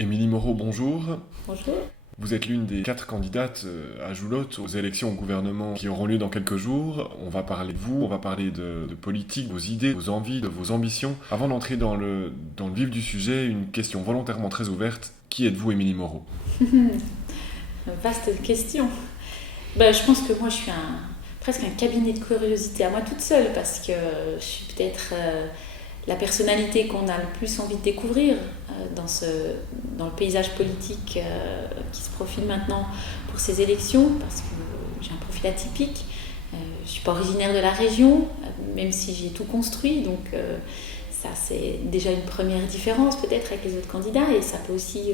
Émilie Moreau, bonjour. Bonjour. Vous êtes l'une des 4 candidates à Joulotte aux élections au gouvernement qui auront lieu dans quelques jours. On va parler de vous, on va parler de politique, vos idées, vos envies, de vos ambitions. Avant d'entrer dans le vif du sujet, une question volontairement très ouverte. Qui êtes-vous, Émilie Moreau? Vaste question. Je pense que moi je suis presque un cabinet de curiosité à moi toute seule parce que je suis peut-être la personnalité qu'on a le plus envie de découvrir dans le paysage politique qui se profile maintenant pour ces élections, parce que j'ai un profil atypique. Je ne suis pas originaire de la région, même si j'ai tout construit, donc ça c'est déjà une première différence peut-être avec les autres candidats, et ça peut aussi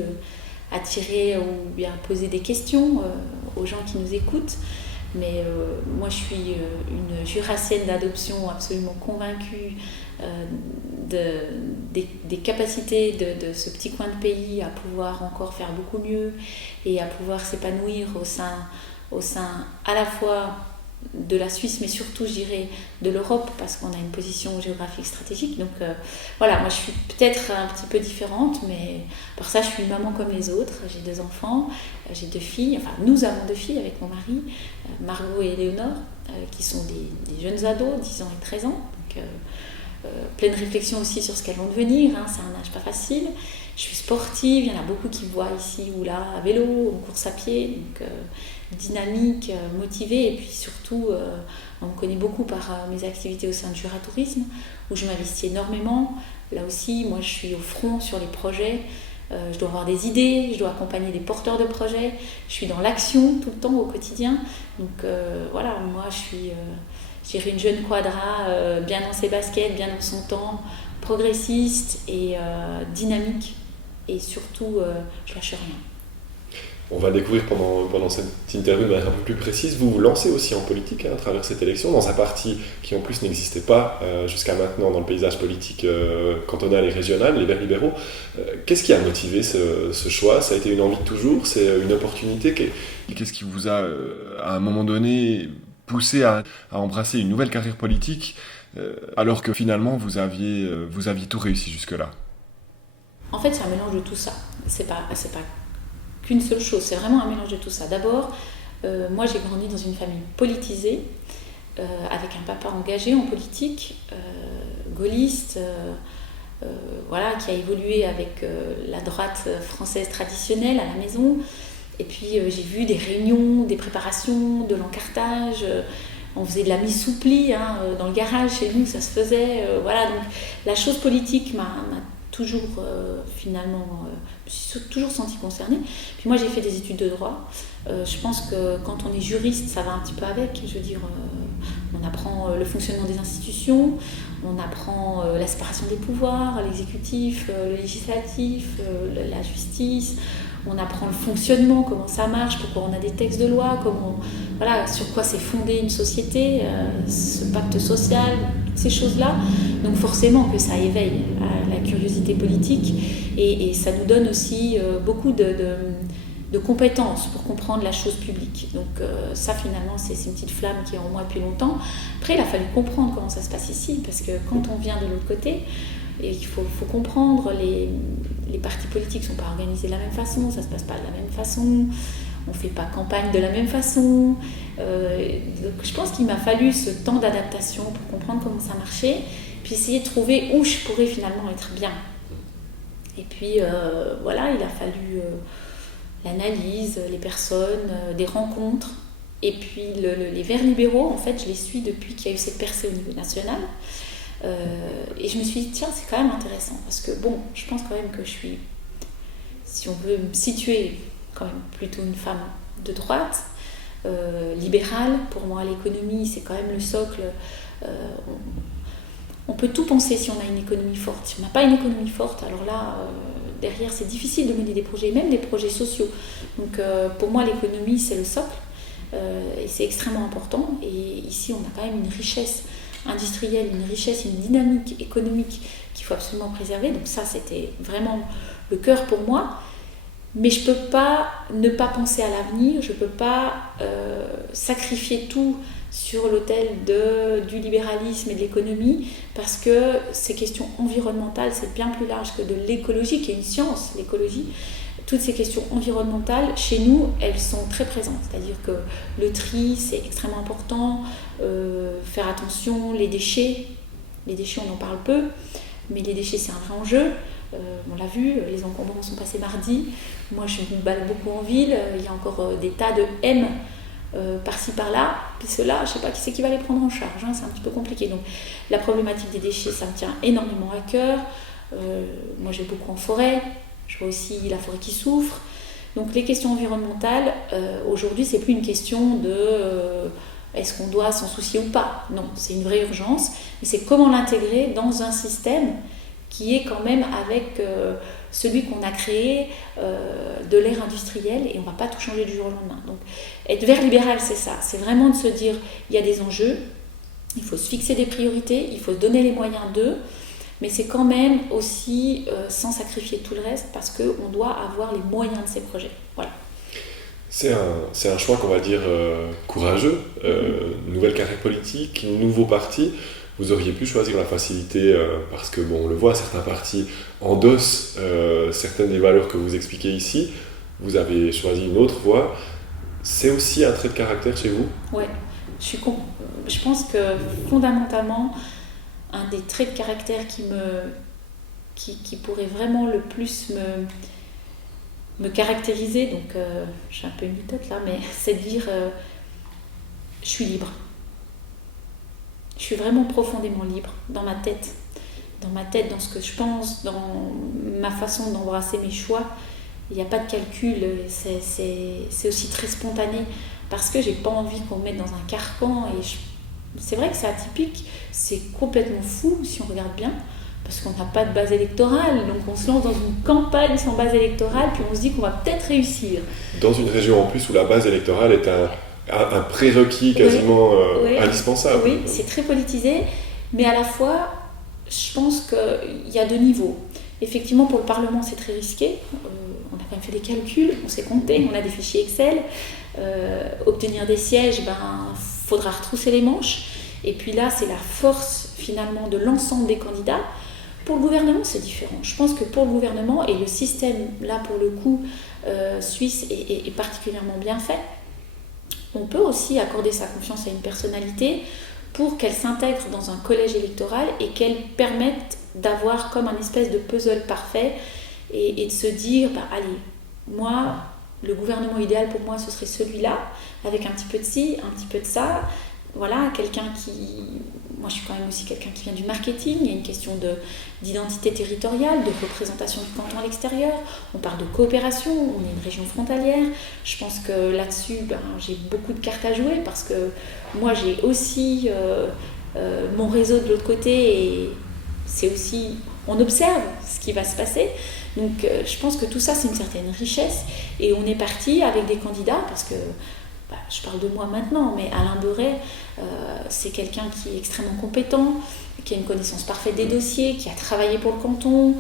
attirer ou bien poser des questions aux gens qui nous écoutent. Mais moi je suis une jurassienne d'adoption absolument convaincue des capacités de ce petit coin de pays à pouvoir encore faire beaucoup mieux et à pouvoir s'épanouir au sein à la fois de la Suisse, mais surtout, je dirais, de l'Europe, parce qu'on a une position géographique stratégique. Donc voilà, moi je suis peut-être un petit peu différente, mais par ça, je suis une maman comme les autres. J'ai 2 enfants, j'ai 2 filles, enfin nous avons 2 filles avec mon mari, Margot et Éléonore, qui sont des jeunes ados, 10 ans et 13 ans. Donc pleine réflexion aussi sur ce qu'elles vont devenir, hein, c'est un âge pas facile. Je suis sportive, il y en a beaucoup qui me voient ici ou là à vélo, en course à pied, donc dynamique, motivée, et puis surtout on me connaît beaucoup par mes activités au sein de Jura Tourisme, où je m'investis énormément. Là aussi, moi je suis au front sur les projets, je dois avoir des idées, je dois accompagner des porteurs de projets, je suis dans l'action tout le temps au quotidien, donc voilà, moi je dirais une jeune quadra, bien dans ses baskets, bien dans son temps, progressiste et dynamique, et surtout je lâche rien. On va découvrir pendant cette interview de manière un peu plus précise. Vous vous lancez aussi en politique à travers cette élection, dans un parti qui en plus n'existait pas jusqu'à maintenant dans le paysage politique cantonal et régional, les Verts libéraux. Qu'est-ce qui a motivé ce choix? Ça a été une envie de toujours? C'est une opportunité Qu'est-ce qui vous a, à un moment donné, poussé à embrasser une nouvelle carrière politique alors que finalement vous aviez tout réussi jusque-là? En fait, c'est un mélange de tout ça. C'est pas qu'une seule chose, c'est vraiment un mélange de tout ça. D'abord, moi j'ai grandi dans une famille politisée, avec un papa engagé en politique, gaulliste, voilà, qui a évolué avec la droite française traditionnelle à la maison. Et puis j'ai vu des réunions, des préparations, de l'encartage. On faisait de la mise sous pli dans le garage chez nous, ça se faisait. Voilà, donc la chose politique m'a toujours finalement, je me suis toujours sentie concernée. Puis moi j'ai fait des études de droit. Je pense que quand on est juriste, ça va un petit peu avec. Je veux dire, on apprend le fonctionnement des institutions, on apprend la séparation des pouvoirs, l'exécutif, le législatif, la justice. On apprend le fonctionnement, comment ça marche, pourquoi on a des textes de loi, voilà, sur quoi s'est fondée une société, ce pacte social, toutes ces choses-là. Donc forcément que ça éveille la curiosité politique, et ça nous donne aussi beaucoup de compétences pour comprendre la chose publique. Donc ça finalement c'est une petite flamme qui est en moi depuis longtemps. Après il a fallu comprendre comment ça se passe ici, parce que quand on vient de l'autre côté, et il faut comprendre, les partis politiques ne sont pas organisés de la même façon, ça ne se passe pas de la même façon, on ne fait pas campagne de la même façon. Donc je pense qu'il m'a fallu ce temps d'adaptation pour comprendre comment ça marchait, puis essayer de trouver où je pourrais finalement être bien. Et puis voilà, il a fallu l'analyse, les personnes, des rencontres. Et puis les Verts libéraux, en fait, je les suis depuis qu'il y a eu cette percée au niveau national. Et je me suis dit, tiens, c'est quand même intéressant, parce que bon, je pense quand même que je suis, si on veut me situer, quand même plutôt une femme de droite, libérale. Pour moi, l'économie, c'est quand même le socle. On peut tout penser si on a une économie forte. Si on n'a pas une économie forte, alors là, derrière, c'est difficile de mener des projets, même des projets sociaux. Donc pour moi, l'économie, c'est le socle, et c'est extrêmement important. Et ici, on a quand même une richesse industrielle, une richesse, une dynamique économique qu'il faut absolument préserver. Donc ça, c'était vraiment le cœur pour moi. Mais je ne peux pas ne pas penser à l'avenir, je ne peux pas sacrifier tout sur l'autel du libéralisme et de l'économie, parce que ces questions environnementales, c'est bien plus large que de l'écologie, qui est une science, l'écologie. Toutes ces questions environnementales, chez nous, elles sont très présentes. C'est-à-dire que le tri, c'est extrêmement important, faire attention, les déchets, on en parle peu, mais les déchets, c'est un vrai enjeu. On l'a vu, les encombrants sont passés mardi. Moi, je me balade beaucoup en ville, il y a encore des tas de M par-ci par-là, puis ceux-là, je ne sais pas qui c'est qui va les prendre en charge, hein, c'est un petit peu compliqué. Donc la problématique des déchets, ça me tient énormément à cœur. Moi, je vais beaucoup en forêt, je vois aussi la forêt qui souffre. Donc les questions environnementales, aujourd'hui, c'est plus une question de est-ce qu'on doit s'en soucier ou pas. Non, c'est une vraie urgence, mais c'est comment l'intégrer dans un système qui est quand même avec celui qu'on a créé de l'ère industrielle, et on ne va pas tout changer du jour au lendemain. Donc être vert libéral, c'est ça, c'est vraiment de se dire il y a des enjeux, il faut se fixer des priorités, il faut se donner les moyens d'eux, mais c'est quand même aussi sans sacrifier tout le reste, parce qu'on doit avoir les moyens de ces projets. Voilà. C'est un choix qu'on va dire courageux, nouvelle carrière politique, nouveau parti. Vous auriez pu choisir la facilité parce que, bon, on le voit, certains partis endossent certaines des valeurs que vous expliquez ici. Vous avez choisi une autre voie. C'est aussi un trait de caractère chez vous ? Ouais, je pense que fondamentalement, un des traits de caractère qui pourrait vraiment le plus me caractériser, donc je suis un peu une tête là, mais c'est de dire je suis libre. Je suis vraiment profondément libre dans ma tête, dans ce que je pense, dans ma façon d'embrasser mes choix. Il n'y a pas de calcul, c'est aussi très spontané, parce que j'ai pas envie qu'on me mette dans un carcan. Et c'est vrai que c'est atypique, c'est complètement fou si on regarde bien, parce qu'on n'a pas de base électorale, donc on se lance dans une campagne sans base électorale, puis on se dit qu'on va peut-être réussir. Dans une région en plus où la base électorale est un prérequis quasiment indispensable. Oui, c'est très politisé, mais à la fois, je pense qu'il y a deux niveaux. Effectivement, pour le Parlement, c'est très risqué. On a quand même fait des calculs, on s'est compté, on a des fichiers Excel. Obtenir des sièges, faudra retrousser les manches. Et puis là, c'est la force finalement de l'ensemble des candidats. Pour le gouvernement, c'est différent. Je pense que pour le gouvernement, et le système, là pour le coup, suisse est particulièrement bien fait, on peut aussi accorder sa confiance à une personnalité pour qu'elle s'intègre dans un collège électoral et qu'elle permette d'avoir comme un espèce de puzzle parfait et de se dire, allez, moi, le gouvernement idéal pour moi, ce serait celui-là, avec un petit peu de ci, un petit peu de ça. Voilà, quelqu'un qui... Moi, je suis quand même aussi quelqu'un qui vient du marketing. Il y a une question d'identité territoriale, de représentation du canton à l'extérieur. On parle de coopération, on est une région frontalière. Je pense que là-dessus, j'ai beaucoup de cartes à jouer, parce que moi, j'ai aussi mon réseau de l'autre côté, et c'est aussi... On observe ce qui va se passer. Donc, je pense que tout ça, c'est une certaine richesse. Et on est parti avec des candidats, parce que... je parle de moi maintenant, mais Alain Beuret, c'est quelqu'un qui est extrêmement compétent, qui a une connaissance parfaite des dossiers, qui a travaillé pour le canton.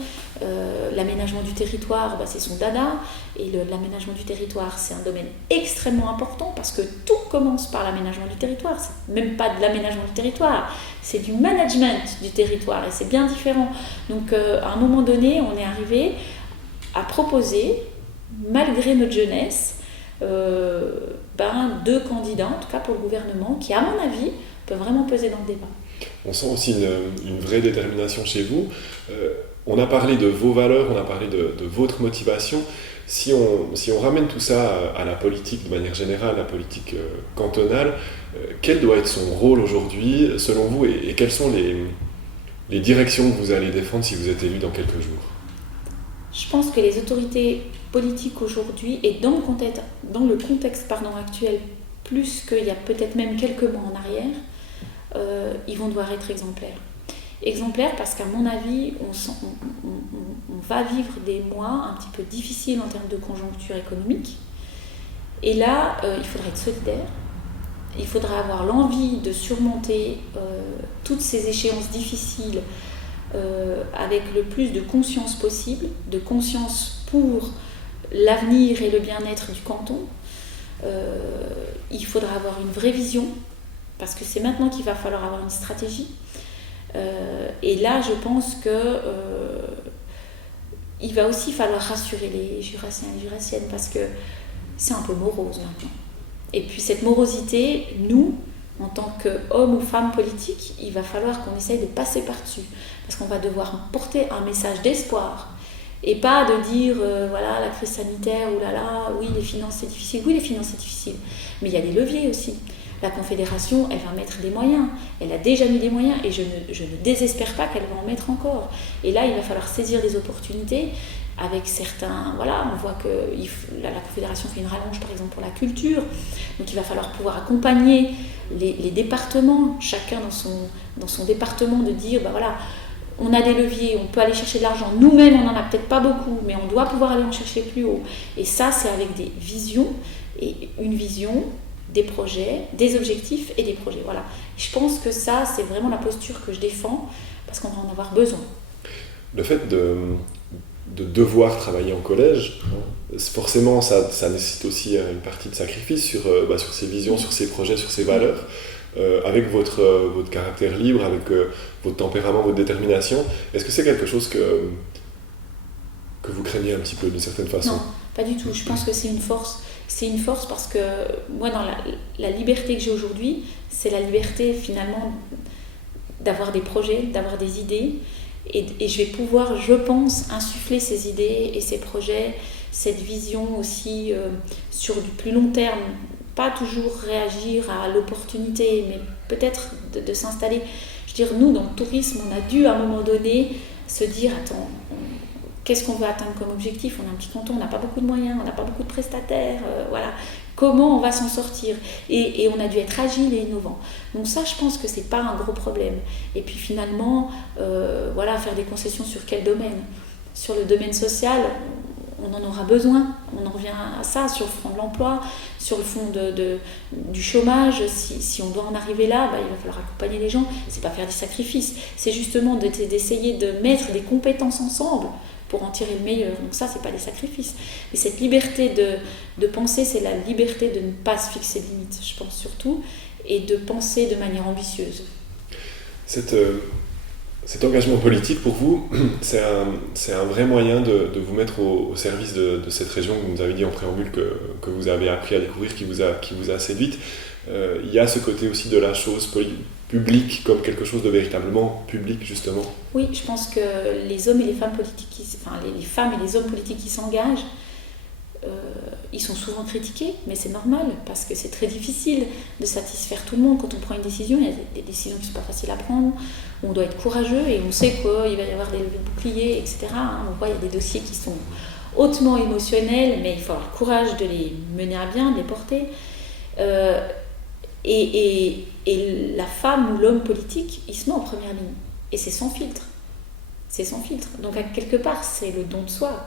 L'aménagement du territoire, c'est son dada. Et l'aménagement du territoire, c'est un domaine extrêmement important, parce que tout commence par l'aménagement du territoire. C'est même pas de l'aménagement du territoire, c'est du management du territoire, et c'est bien différent. Donc à un moment donné, on est arrivé à proposer, malgré notre jeunesse, deux candidats, en tout cas pour le gouvernement, qui, à mon avis, peuvent vraiment peser dans le débat. On sent aussi une vraie détermination chez vous. On a parlé de vos valeurs, on a parlé de votre motivation. Si on ramène tout ça à la politique de manière générale, la politique cantonale, quel doit être son rôle aujourd'hui, selon vous, et quelles sont les directions que vous allez défendre si vous êtes élu dans quelques jours ? Je pense que les autorités politiques aujourd'hui, et dans le contexte actuel, plus qu'il y a peut-être même quelques mois en arrière, ils vont devoir être exemplaires. Exemplaires parce qu'à mon avis, on va vivre des mois un petit peu difficiles en termes de conjoncture économique. Et là, il faudra être solidaire. Il faudra avoir l'envie de surmonter toutes ces échéances difficiles avec le plus de conscience possible, de conscience pour l'avenir et le bien-être du canton. Il faudra avoir une vraie vision, parce que c'est maintenant qu'il va falloir avoir une stratégie. Et là, je pense que il va aussi falloir rassurer les Jurassiens et les Jurassiennes, parce que c'est un peu morose maintenant. Et puis cette morosité, nous, en tant qu'hommes ou femmes politiques, il va falloir qu'on essaye de passer par-dessus, parce qu'on va devoir porter un message d'espoir, et pas de dire, voilà, la crise sanitaire, oulala, oui, les finances c'est difficile, oui, les finances c'est difficile, mais il y a des leviers aussi. La Confédération, elle va mettre des moyens, elle a déjà mis des moyens, et je ne désespère pas qu'elle va en mettre encore. Et là, il va falloir saisir des opportunités avec certains, voilà, on voit que la Confédération fait une rallonge par exemple pour la culture, donc il va falloir pouvoir accompagner les départements, chacun dans son département, de dire, bah voilà, on a des leviers, on peut aller chercher de l'argent, nous-mêmes on n'en a peut-être pas beaucoup, mais on doit pouvoir aller en chercher plus haut. Et ça, c'est avec des visions, et une vision, des projets, des objectifs et des projets, voilà. Et je pense que ça, c'est vraiment la posture que je défends, parce qu'on va en avoir besoin. Le fait de devoir travailler en collège, forcément ça nécessite aussi une partie de sacrifice sur ses visions, sur ses projets, sur ses valeurs. Avec votre caractère libre, avec votre tempérament, votre détermination, est-ce que c'est quelque chose que vous craignez un petit peu d'une certaine façon? Non, pas du tout. Je pense que c'est une force. C'est une force parce que moi, dans la liberté que j'ai aujourd'hui, c'est la liberté finalement d'avoir des projets, d'avoir des idées. Et je vais pouvoir, je pense, insuffler ces idées et ces projets, cette vision aussi sur du plus long terme. Pas toujours réagir à l'opportunité, mais peut-être de s'installer. Je veux dire, nous, dans le tourisme, on a dû à un moment donné se dire, attends, qu'est-ce qu'on veut atteindre comme objectif? On a un petit canton, on n'a pas beaucoup de moyens, on n'a pas beaucoup de prestataires, voilà. Comment on va s'en sortir? Et on a dû être agile et innovant. Donc ça, je pense que c'est pas un gros problème. Et puis finalement, voilà, faire des concessions sur quel domaine? Sur le domaine social, on en aura besoin. On en revient à ça, sur le front de l'emploi, sur le fond du chômage. Si on doit en arriver là, il va falloir accompagner les gens. C'est pas faire des sacrifices, c'est justement d'essayer de mettre des compétences ensemble pour en tirer le meilleur. Donc ça, c'est pas des sacrifices. Et cette liberté de penser, c'est la liberté de ne pas se fixer de limites, je pense surtout, et de penser de manière ambitieuse. Cet engagement politique, pour vous, c'est un vrai moyen de vous mettre au service de cette région que vous nous avez dit en préambule que vous avez appris à découvrir, qui vous a séduite. Il y a ce côté aussi de la chose publique comme quelque chose de véritablement public, justement. Oui, je pense que les hommes et les femmes politiques, les femmes et les hommes politiques qui s'engagent, ils sont souvent critiqués, mais c'est normal, parce que c'est très difficile de satisfaire tout le monde. Quand on prend une décision, il y a des décisions qui ne sont pas faciles à prendre, on doit être courageux, et on sait qu'il va y avoir des levées de boucliers, etc. On voit, il y a des dossiers qui sont hautement émotionnels, mais il faut avoir le courage de les mener à bien, de les porter. Et la femme ou l'homme politique, il se met en première ligne. Et c'est sans filtre. C'est sans filtre. Donc, à quelque part, c'est le don de soi.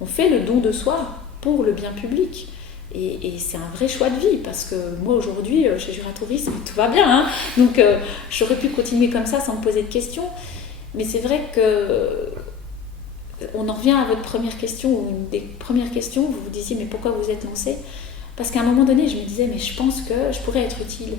On fait le don de soi pour le bien public. Et c'est un vrai choix de vie, parce que moi, aujourd'hui, chez Juratourisme, tout va bien. Hein, donc, j'aurais pu continuer comme ça sans me poser de questions. Mais c'est vrai que on en revient à votre première question, ou une des premières questions, vous vous disiez, mais pourquoi vous êtes lancée? Parce qu'à un moment donné, je me disais, mais je pense que je pourrais être utile.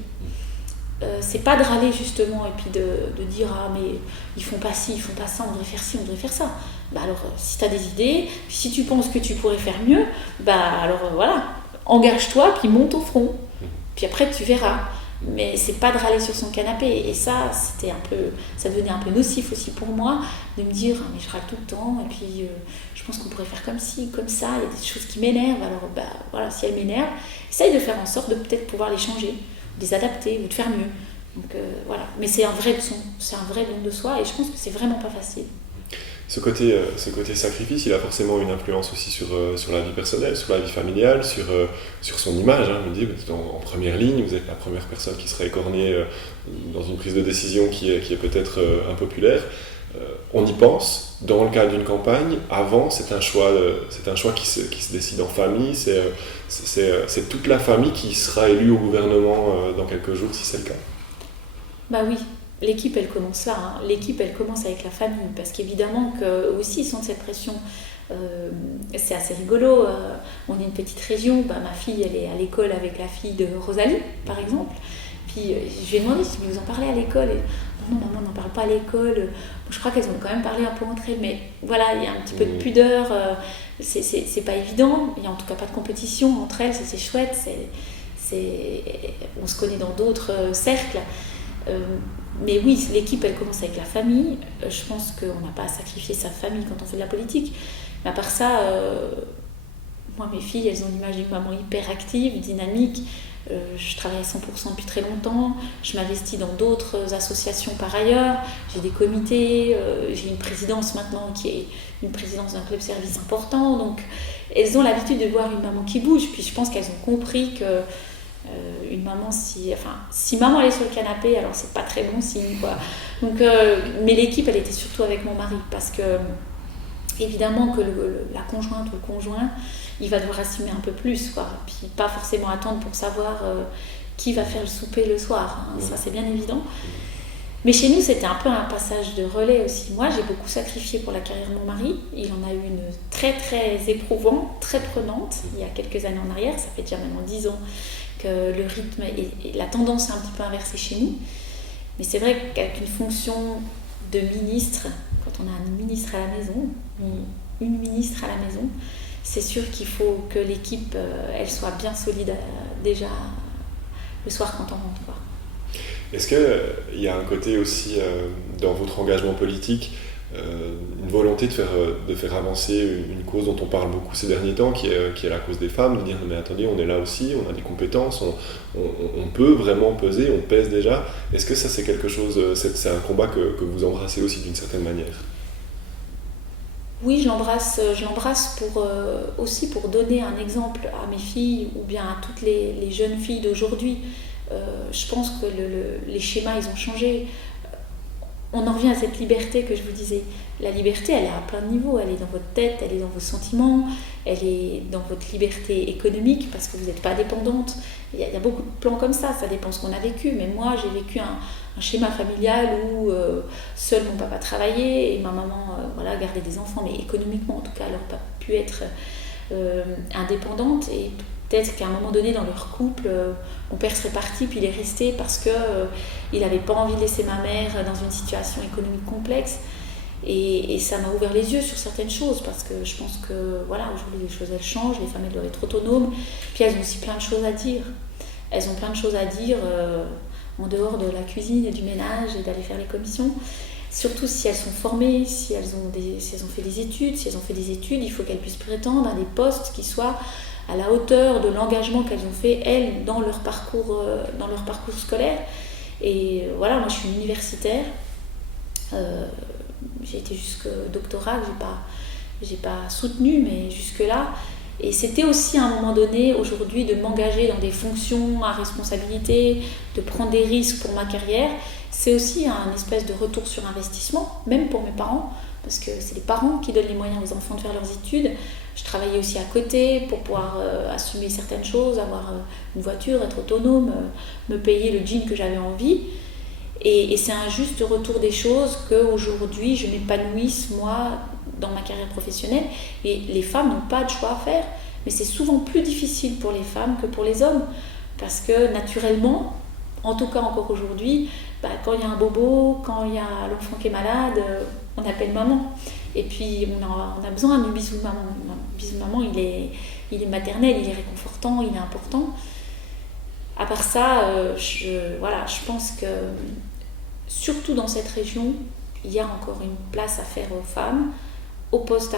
C'est pas de râler justement et puis de dire, ah mais ils font pas ci, ils font pas ça, on devrait faire ci, on devrait faire ça. Alors si tu as des idées, si tu penses que tu pourrais faire mieux, alors voilà, engage-toi puis monte au front. Puis après tu verras. Mais c'est pas de râler sur son canapé. Et ça, ça devenait un peu nocif aussi pour moi, de me dire, ah, mais je râle tout le temps, et puis je pense qu'on pourrait faire comme ci, comme ça, il y a des choses qui m'énervent, alors voilà, si elles m'énervent, essaye de faire en sorte de peut-être pouvoir les changer, de les adapter ou de faire mieux. Donc voilà. Mais c'est un vrai don de soi, et je pense que c'est vraiment pas facile. Ce côté sacrifice, il a forcément une influence aussi sur la vie personnelle, sur la vie familiale, sur son image. Hein. Je me dis, vous êtes en première ligne, vous êtes la première personne qui sera écornée dans une prise de décision qui est peut-être impopulaire. On y pense, dans le cadre d'une campagne. Avant, c'est un choix qui se décide en famille. C'est toute la famille qui sera élue au gouvernement dans quelques jours, si c'est le cas. Bah oui. L'équipe, elle commence là. Hein. L'équipe, elle commence avec la famille. Parce qu'évidemment qu'eux aussi, ils sentent cette pression. C'est assez rigolo. On est une petite région. Ma fille, elle est à l'école avec la fille de Rosalie, par exemple. Puis puis je lui ai demandé si vous en parlez à l'école. Et, non, maman, on n'en parle pas à l'école. Bon, je crois qu'elles ont quand même parlé un peu entre elles, mais voilà, il y a un petit peu de pudeur. C'est pas évident. Il n'y a en tout cas pas de compétition entre elles, c'est chouette. On se connaît dans d'autres cercles. Mais oui, l'équipe, elle commence avec la famille. Je pense qu'on n'a pas à sacrifier sa famille quand on fait de la politique. Mais à part ça, moi, mes filles, elles ont l'image d'une maman hyper active, dynamique. Je travaille à 100% depuis très longtemps. Je m'investis dans d'autres associations par ailleurs. J'ai des comités. J'ai une présidence maintenant qui est une présidence d'un club service important. Donc, elles ont l'habitude de voir une maman qui bouge. Puis je pense qu'elles ont compris que une maman, si maman elle est sur le canapé, alors c'est pas très bon signe, quoi. Donc, mais l'équipe, elle était surtout avec mon mari, parce que évidemment que la conjointe ou le conjoint, il va devoir assumer un peu plus, quoi. Puis pas forcément attendre pour savoir qui va faire le souper le soir, hein. Ça c'est bien évident. Mais chez nous, c'était un peu un passage de relais aussi. Moi, j'ai beaucoup sacrifié pour la carrière de mon mari. Il en a eu une très très éprouvante, très prenante, il y a quelques années en arrière. Ça fait déjà maintenant 10 ans que le rythme et la tendance est un petit peu inversée chez nous. Mais c'est vrai qu'avec une fonction de ministre, quand on a un ministre à la maison, une ministre à la maison, c'est sûr qu'il faut que l'équipe elle soit bien solide déjà le soir quand on rentre, quoi. Est-ce qu'il y a un côté aussi dans votre engagement politique, une volonté de faire avancer une cause dont on parle beaucoup ces derniers temps, qui est la cause des femmes, de dire mais attendez, on est là aussi, on a des compétences, on peut vraiment peser, on pèse déjà. Est-ce que ça c'est quelque chose, c'est un combat que vous embrassez aussi d'une certaine manière? Oui, je l'embrasse aussi pour donner un exemple à mes filles ou bien à toutes les jeunes filles d'aujourd'hui. Je pense que les schémas ils ont changé. On en revient à cette liberté que je vous disais. La liberté, elle est à plein de niveaux. Elle est dans votre tête, elle est dans vos sentiments, elle est dans votre liberté économique parce que vous n'êtes pas dépendante. Il y a beaucoup de plans comme ça dépend de ce qu'on a vécu. Mais moi, j'ai vécu un schéma familial où seul mon papa travaillait et ma maman gardait des enfants, mais économiquement en tout cas, elle n'a pas pu être indépendante. Et peut-être qu'à un moment donné dans leur couple, mon père serait parti puis il est resté parce qu'il n'avait pas envie de laisser ma mère dans une situation économique complexe. Et ça m'a ouvert les yeux sur certaines choses parce que je pense que aujourd'hui les choses elles changent, les femmes elles doivent être autonomes, puis elles ont aussi plein de choses à dire. Elles ont plein de choses à dire en dehors de la cuisine et du ménage et d'aller faire les commissions. Surtout si elles sont formées, si elles ont fait des études. Si elles ont fait des études, il faut qu'elles puissent prétendre à des postes qui soient à la hauteur de l'engagement qu'elles ont fait, elles, dans leur parcours scolaire. Et voilà, moi je suis universitaire. J'ai été jusqu'au doctorat, j'ai pas soutenu, mais jusque-là. Et c'était aussi à un moment donné, aujourd'hui, de m'engager dans des fonctions à responsabilité, de prendre des risques pour ma carrière. C'est aussi un espèce de retour sur investissement, même pour mes parents, parce que c'est les parents qui donnent les moyens aux enfants de faire leurs études. Je travaillais aussi à côté pour pouvoir assumer certaines choses, avoir une voiture, être autonome, me payer le jean que j'avais envie. Et c'est un juste retour des choses qu'aujourd'hui je m'épanouisse, moi, dans ma carrière professionnelle. Et les femmes n'ont pas de choix à faire, mais c'est souvent plus difficile pour les femmes que pour les hommes, parce que naturellement, en tout cas encore aujourd'hui, quand il y a un bobo, quand il y a l'enfant qui est malade, on appelle maman. Et puis on a besoin du bisou de maman. Le bisou de maman, il est maternel, il est réconfortant, il est important. À part ça, je pense que surtout dans cette région, il y a encore une place à faire aux femmes, aux postes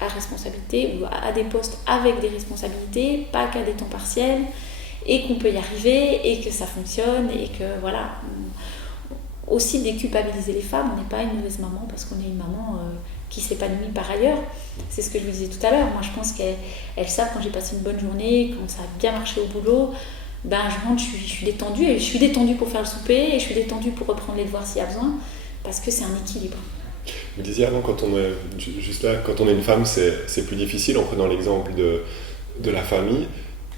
à responsabilité ou à des postes avec des responsabilités, pas qu'à des temps partiels, et qu'on peut y arriver et que ça fonctionne et que aussi déculpabiliser les femmes. On n'est pas une mauvaise maman parce qu'on est une maman qui s'épanouit par ailleurs. C'est ce que je vous disais tout à l'heure. Moi, je pense qu'elles savent quand j'ai passé une bonne journée, quand ça a bien marché au boulot. Je rentre, je suis détendue et je suis détendue pour faire le souper et je suis détendue pour reprendre les devoirs s'il y a besoin parce que c'est un équilibre. Vous disiez avant, quand on est une femme, c'est plus difficile en prenant l'exemple de la famille.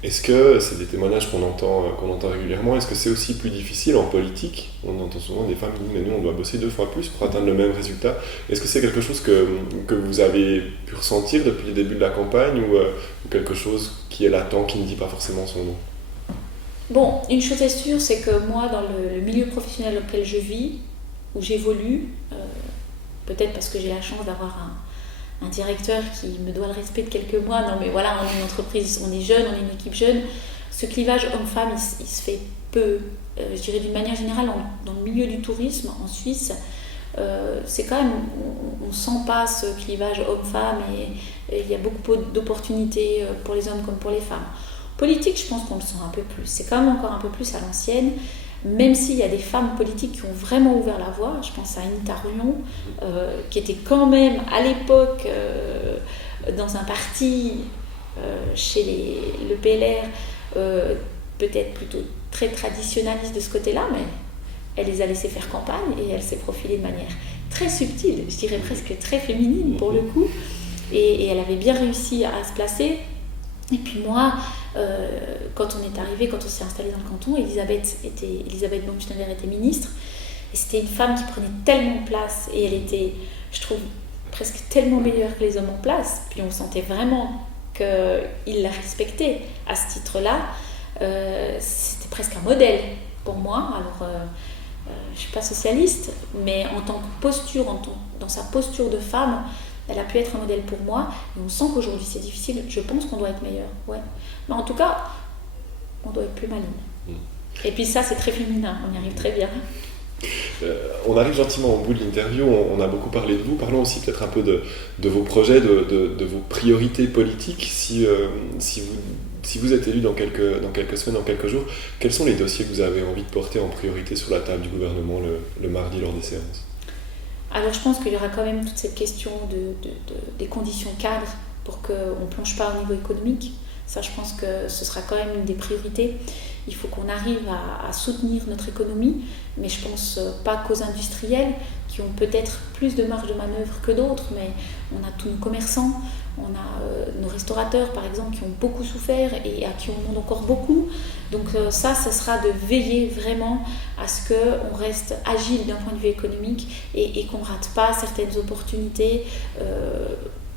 Est-ce que c'est des témoignages qu'on entend régulièrement? Est-ce que c'est aussi plus difficile en politique? On entend souvent des femmes qui disent mais nous on doit bosser 2 fois plus pour atteindre le même résultat. Est-ce que c'est quelque chose que vous avez pu ressentir depuis le début de la campagne ou quelque chose qui est latent, qui ne dit pas forcément son nom? Bon, une chose est sûre, c'est que moi, dans le milieu professionnel auquel je vis, où j'évolue, peut-être parce que j'ai la chance d'avoir un directeur qui me doit le respect de quelques mois, non mais voilà, on est une entreprise, on est jeune, on est une équipe jeune, ce clivage homme-femme, il se fait peu. Je dirais d'une manière générale, dans le milieu du tourisme en Suisse, c'est quand même, on ne sent pas ce clivage homme-femme et il y a beaucoup d'opportunités pour les hommes comme pour les femmes. Politique, je pense qu'on le sent un peu plus, c'est quand même encore un peu plus à l'ancienne, même s'il y a des femmes politiques qui ont vraiment ouvert la voie. Je pense à Anita Ruon, qui était quand même à l'époque dans un parti chez le PLR, peut-être plutôt très traditionnaliste de ce côté-là, mais elle les a laissés faire campagne et elle s'est profilée de manière très subtile, je dirais presque très féminine pour le coup, et elle avait bien réussi à se placer. Et puis moi, quand on est arrivé, quand on s'est installé dans le canton, Elisabeth Baumschneider était ministre, et c'était une femme qui prenait tellement de place, et elle était, je trouve, presque tellement meilleure que les hommes en place, puis on sentait vraiment qu'ils la respectaient à ce titre-là. C'était presque un modèle pour moi. Alors, je ne suis pas socialiste, mais en tant que posture, dans sa posture de femme, elle a pu être un modèle pour moi, et on sent qu'aujourd'hui c'est difficile. Je pense qu'on doit être meilleur, ouais. Mais en tout cas, on doit être plus maligne. Et puis ça, c'est très féminin, on y arrive très bien. On arrive gentiment au bout de l'interview, on a beaucoup parlé de vous. Parlons aussi peut-être un peu de vos projets, de vos priorités politiques. Si vous êtes élu dans quelques semaines, dans quelques jours, quels sont les dossiers que vous avez envie de porter en priorité sur la table du gouvernement le mardi lors des séances ? Alors je pense qu'il y aura quand même toute cette question des conditions cadres pour qu'on ne plonge pas au niveau économique. Ça, je pense que ce sera quand même une des priorités. Il faut qu'on arrive à soutenir notre économie, mais je ne pense pas qu'aux industriels qui ont peut-être plus de marge de manœuvre que d'autres, mais on a tous nos commerçants, on a nos restaurateurs par exemple qui ont beaucoup souffert et à qui on demande encore beaucoup. Donc ça sera de veiller vraiment à ce qu'on reste agile d'un point de vue économique et qu'on ne rate pas certaines opportunités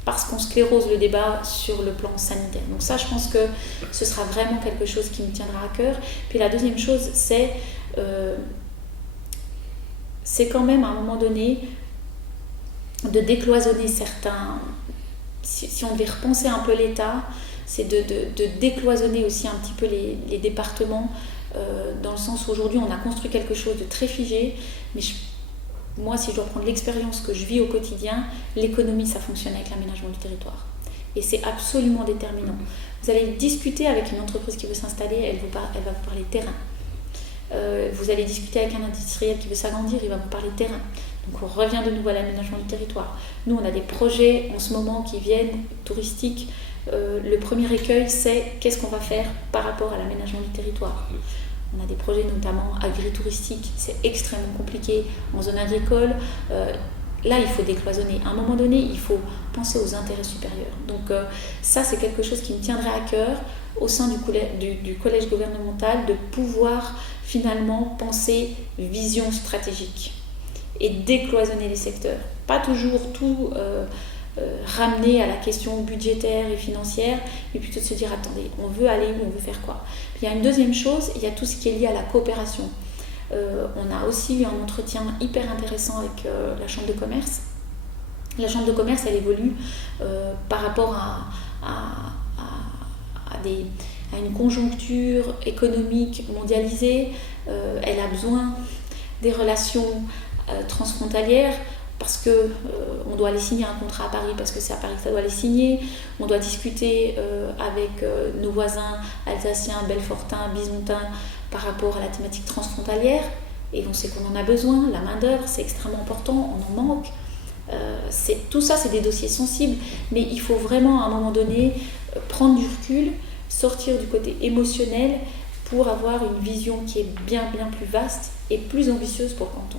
parce qu'on sclérose le débat sur le plan sanitaire. Donc ça, je pense que ce sera vraiment quelque chose qui me tiendra à cœur. Puis la deuxième chose, c'est quand même à un moment donné de décloisonner certains... Si on devait repenser un peu l'État, c'est de décloisonner aussi un petit peu les départements, dans le sens où aujourd'hui on a construit quelque chose de très figé, mais moi, si je dois prendre l'expérience que je vis au quotidien, l'économie, ça fonctionne avec l'aménagement du territoire. Et c'est absolument déterminant. Vous allez discuter avec une entreprise qui veut s'installer, elle va vous parler terrain. Vous allez discuter avec un industriel qui veut s'agrandir, il va vous parler terrain. Donc on revient de nouveau à l'aménagement du territoire. Nous, on a des projets en ce moment qui viennent, touristiques. Le premier écueil, c'est qu'est-ce qu'on va faire par rapport à l'aménagement du territoire. On a des projets notamment agritouristiques, c'est extrêmement compliqué en zone agricole. Là, il faut décloisonner. À un moment donné, il faut penser aux intérêts supérieurs. Donc ça, c'est quelque chose qui me tiendrait à cœur au sein du collège gouvernemental, de pouvoir finalement penser vision stratégique et décloisonner les secteurs. Pas toujours tout ramener à la question budgétaire et financière, mais plutôt de se dire, attendez, on veut aller où, on veut faire quoi. Puis il y a une deuxième chose, il y a tout ce qui est lié à la coopération. On a aussi eu un entretien hyper intéressant avec la Chambre de commerce. La Chambre de commerce, elle évolue par rapport à une conjoncture économique mondialisée. Elle a besoin des relations transfrontalières parce qu'on doit aller signer un contrat à Paris, parce que c'est à Paris que ça doit aller signer. On doit discuter avec nos voisins alsaciens, belfortins, bisontins par rapport à la thématique transfrontalière. Et on sait qu'on en a besoin, la main-d'œuvre, c'est extrêmement important, on en manque. Tout ça, c'est des dossiers sensibles, mais il faut vraiment à un moment donné prendre du recul, sortir du côté émotionnel pour avoir une vision qui est bien plus vaste et plus ambitieuse pour le canton.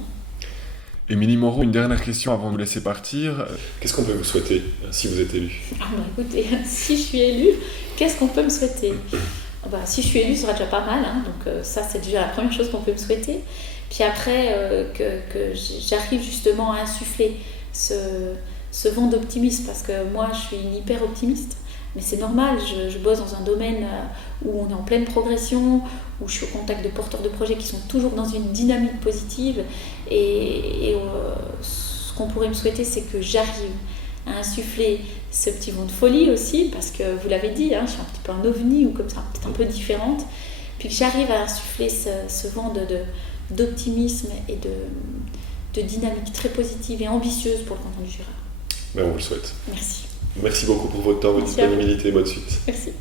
Émilie Moreau, une dernière question avant de vous laisser partir. Qu'est-ce qu'on peut vous souhaiter si vous êtes élue ? Écoutez, si je suis élue, qu'est-ce qu'on peut me souhaiter ? Si je suis élue, ce sera déjà pas mal, hein, donc ça c'est déjà la première chose qu'on peut me souhaiter. Puis après, que j'arrive justement à insuffler ce vent d'optimisme, parce que moi je suis une hyper optimiste. Mais c'est normal, je bosse dans un domaine où on est en pleine progression, où je suis au contact de porteurs de projets qui sont toujours dans une dynamique positive. Et ce qu'on pourrait me souhaiter, c'est que j'arrive à insuffler ce petit vent de folie aussi, parce que vous l'avez dit, je suis un petit peu un ovni ou comme ça, peut-être un peu différente. Puis que j'arrive à insuffler ce vent d'optimisme et de dynamique très positive et ambitieuse pour le canton du Jura. Ben, on vous le souhaite. Merci. Merci beaucoup pour votre temps, votre disponibilité. Bonne suite. Merci.